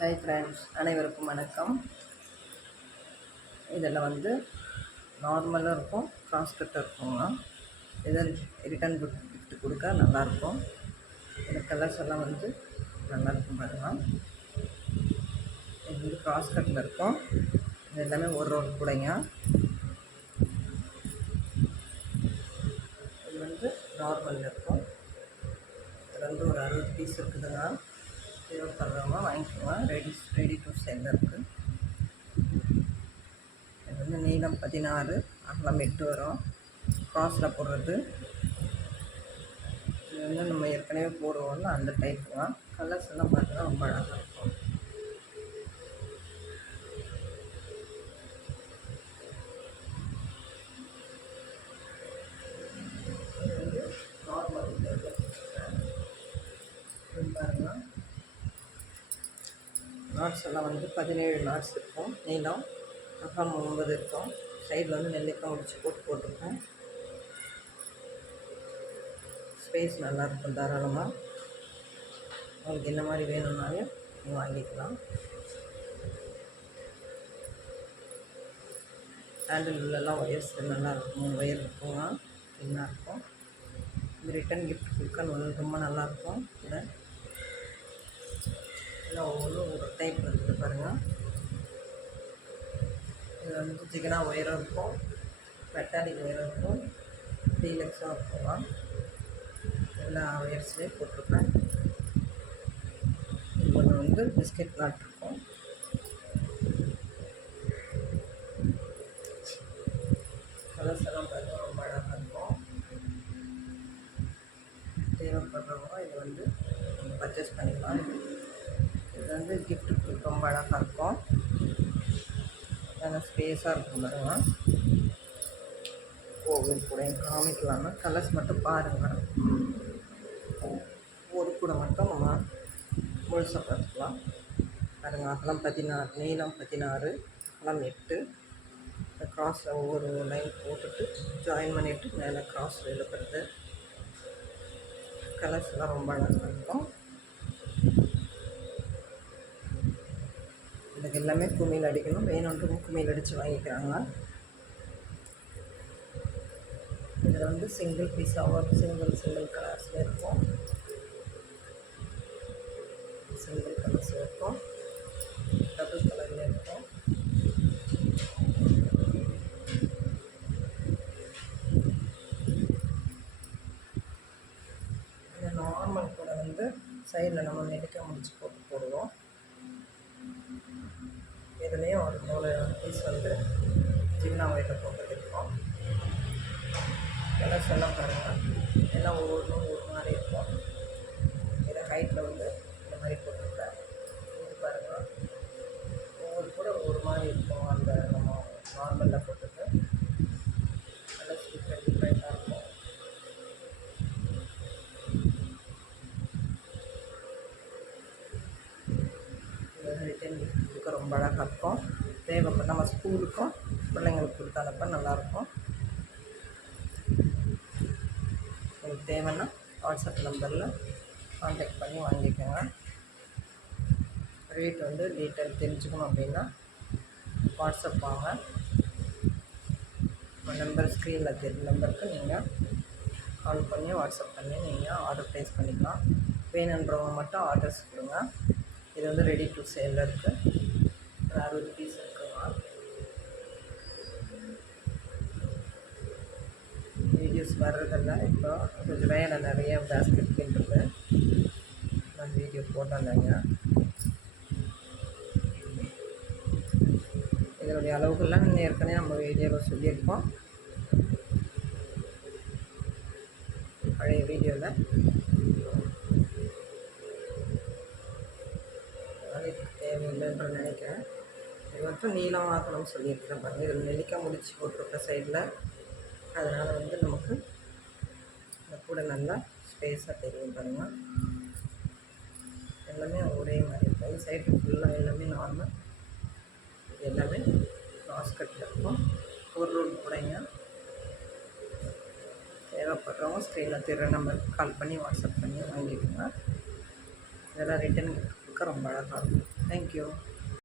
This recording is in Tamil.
ஹாய் ஃப்ரெண்ட்ஸ், அனைவருக்கும் வணக்கம். இதில் வந்து நார்மலாக இருக்கும், கிராஸ் கட்டாக இருக்குங்க. இதை ரிட்டன் கிஃப்ட் கொடுக்க நல்லாயிருக்கும். இந்த கலர்ஸ் எல்லாம் வந்து நல்லாயிருக்கும் பாருங்கள். இது வந்து கிராஸ் கட்டில் இருக்கும். இது எல்லாமே ஒரு ரோல் கூடைங்க. இது வந்து நார்மலில் இருக்கும். இது வந்து ஒரு 60 பீஸ் இருக்குதுங்க. தேவைப்படுறவங்க வாங்கிக்கோங்க. ரெடி டு சேல் இருக்குது. இது வந்து நீளம் 16, அகலம் 8 வரும். கிராஸில் போடுறது. இது வந்து நம்ம ஏற்கனவே போடுவோம்ல அந்த டைப் தான். கலர்ஸ் எல்லாம் பார்த்தீங்கன்னா ரொம்ப அழகாக இருக்கும். இது வந்து நார்மல் பாருங்க. நாட்ஸ் எல்லாம் வந்து 17 நாட்ஸ் இருக்கும். நீளம் அகலம் 9 இருக்கும். சைடில் வந்து நெல்லிக்காய் முடிச்சு போட்டிருக்கோம். ஸ்பேஸ் நல்லாயிருக்கும். தாராளமாக உங்களுக்கு என்ன மாதிரி வேணும்னாலும் நீங்கள் வாங்கிக்கலாம். ஹேண்டில் உள்ளெல்லாம் ஒயர்ஸ் நல்லாயிருக்கும். 3 ஒயர் இருக்குங்க. என்ன இருக்கும். இந்த ரிட்டன் கிஃப்ட் கொடுக்க ரொம்ப நல்லாயிருக்கும். இல்லை ஒவ்வொன்றும் ஒரு டைப் இருக்குது பாருங்கள். இது வந்து ஜிகனா ஒயரும் இருக்கும், மெட்டாலிக் ஒயரும் இருக்கும், டீலக்ஸும் இருக்குங்க. எல்லா ஒயர்ஸ்லேயும் போட்டிருப்பேன். ஒன்று வந்து பிஸ்கெட் நாட் இருக்கும். கலர்ஸ் எல்லாம் பாருங்கள் ரொம்ப அழகாக இருக்கும். தேவைப்படுறவங்க இதை வந்து பர்ச்சேஸ் பண்ணிக்கலாம். இது வந்து கிஃப்ட் ரொம்ப அழகாக இருக்கும். நல்லா ஸ்பேஸாக இருக்கும் பாருங்க. கோவில் கூட காமிக்கலாம்னா கலர்ஸ் மட்டும் பாருங்கள். ஒரு கூட மட்டும் நம்ம முழுசாக பார்த்துக்கலாம் பாருங்கள். அகலம் 16, நீளம் 16, அகலம் 8. இந்த கிராஸில் ஒவ்வொரு லைன் போட்டுட்டு ஜாயின் பண்ணிவிட்டு மேலே கிராஸ் எழுதுறது. கலர்ஸ் எல்லாம் ரொம்ப அழகாக இருக்கும். இதுக்கு எல்லாமே குமிழ் அடிக்கணும். வேணுன்றவங்க குமிழ் அடித்து வாங்கிக்கிறாங்க. இதில் வந்து சிங்கிள் பீஸாகவும் சிங்கிள் கலர்ஸில் இருக்கும். சிங்கிள் கலர்ஸ் இருக்கும், டபுள் கலரில் இருக்கும். இந்த நார்மல் கூட வந்து சைடில் நம்ம நெடுக்க முடிச்சு போடுவோம். இதுலேயும் ஒரு 3 பீஸ் வந்து ஜிகினா ஒயரில் போட்டுருக்கோம். கலர்ஸ் எல்லாம் பாருங்கள். எல்லாம் ஒவ்வொன்றும் ஒரு மாதிரி இருக்கும். இதை ஹைட்டில் வந்து இந்த மாதிரி போட்டுருக்கேன். இது பாருங்கள், ஒவ்வொரு கூட ஒரு மாதிரி இருக்கும். அந்த நம்ம நார்மலில் போட்டுட்டு கலர்ஸ் டிஃப்ரெண்ட்டாக இருக்கும். ரிட்டன் கொடுக்க ரொம்ப அழகாக இருக்கும். தேவைப்பட்ட நம்ம ஸ்கூலுக்கும் பிள்ளைங்களுக்கு கொடுத்து அனுப்ப நல்லாயிருக்கும். உங்களுக்கு தேவைன்னா வாட்ஸ்அப் நம்பரில் கான்டாக்ட் பண்ணி வாங்கிக்கோங்க. ரேட் வந்து டீட்டெயில் தெரிஞ்சுக்கணும் அப்படின்னா வாட்ஸ்அப் வாங்க. நம்பர் ஸ்க்ரீனில் தெரிஞ்ச நம்பருக்கு நீங்கள் கால் பண்ணி வாட்ஸ்அப் பண்ணி நீங்கள் ஆர்டர் ப்ளேஸ் பண்ணிக்கலாம். வேணுன்றவங்க மட்டும் ஆர்டர்ஸ் கொடுங்க. இது வந்து ரெடி டு சேலில் இருக்குது. 60 பீஸ் இருக்குங்க. வீடியோஸ் வர்றதில்ல. இப்போ கொஞ்சம் வேலை நிறைய பேஸ்கெட் கிண்டுது. நான் வீடியோ போட்டேங்க. இதனுடைய அளவுகள்லாம் ஏற்கனவே நம்ம வீடியோவில் சொல்லியிருக்கோம். பழைய வீடியோவில் தேவையில்லைன்ற நினைக்கிறேன். இது மட்டும் நீளம் ஆக்கணும்னு சொல்லியிருக்கிறேன் பாருங்கள். இதில் நெல்லிக்காய் முடிச்சு போட்டிருக்க சைடில். அதனால் வந்து நமக்கு இந்த கூட நல்லா ஸ்பேஸாக தெரியும் பாருங்கள். எல்லாமே ஒரே மாதிரி இருக்கும். இந்த சைடு ஃபுல்லாக எல்லாமே நார்மல். இது எல்லாமே கிராஸ் கட்டில் இருக்கும். ஒரு ரோல் கூடைங்க. தேவைப்படுறவங்க ஸ்க்ரீனில் தெரிகிற நம்பருக்கு கால் பண்ணி வாட்ஸ்அப் பண்ணி வாங்கிக்கோங்க. இதெல்லாம் ரிட்டன் கிஃப்ட் கொடுக்க ரொம்ப அழகாக இருக்கும். தேங்க்யூ.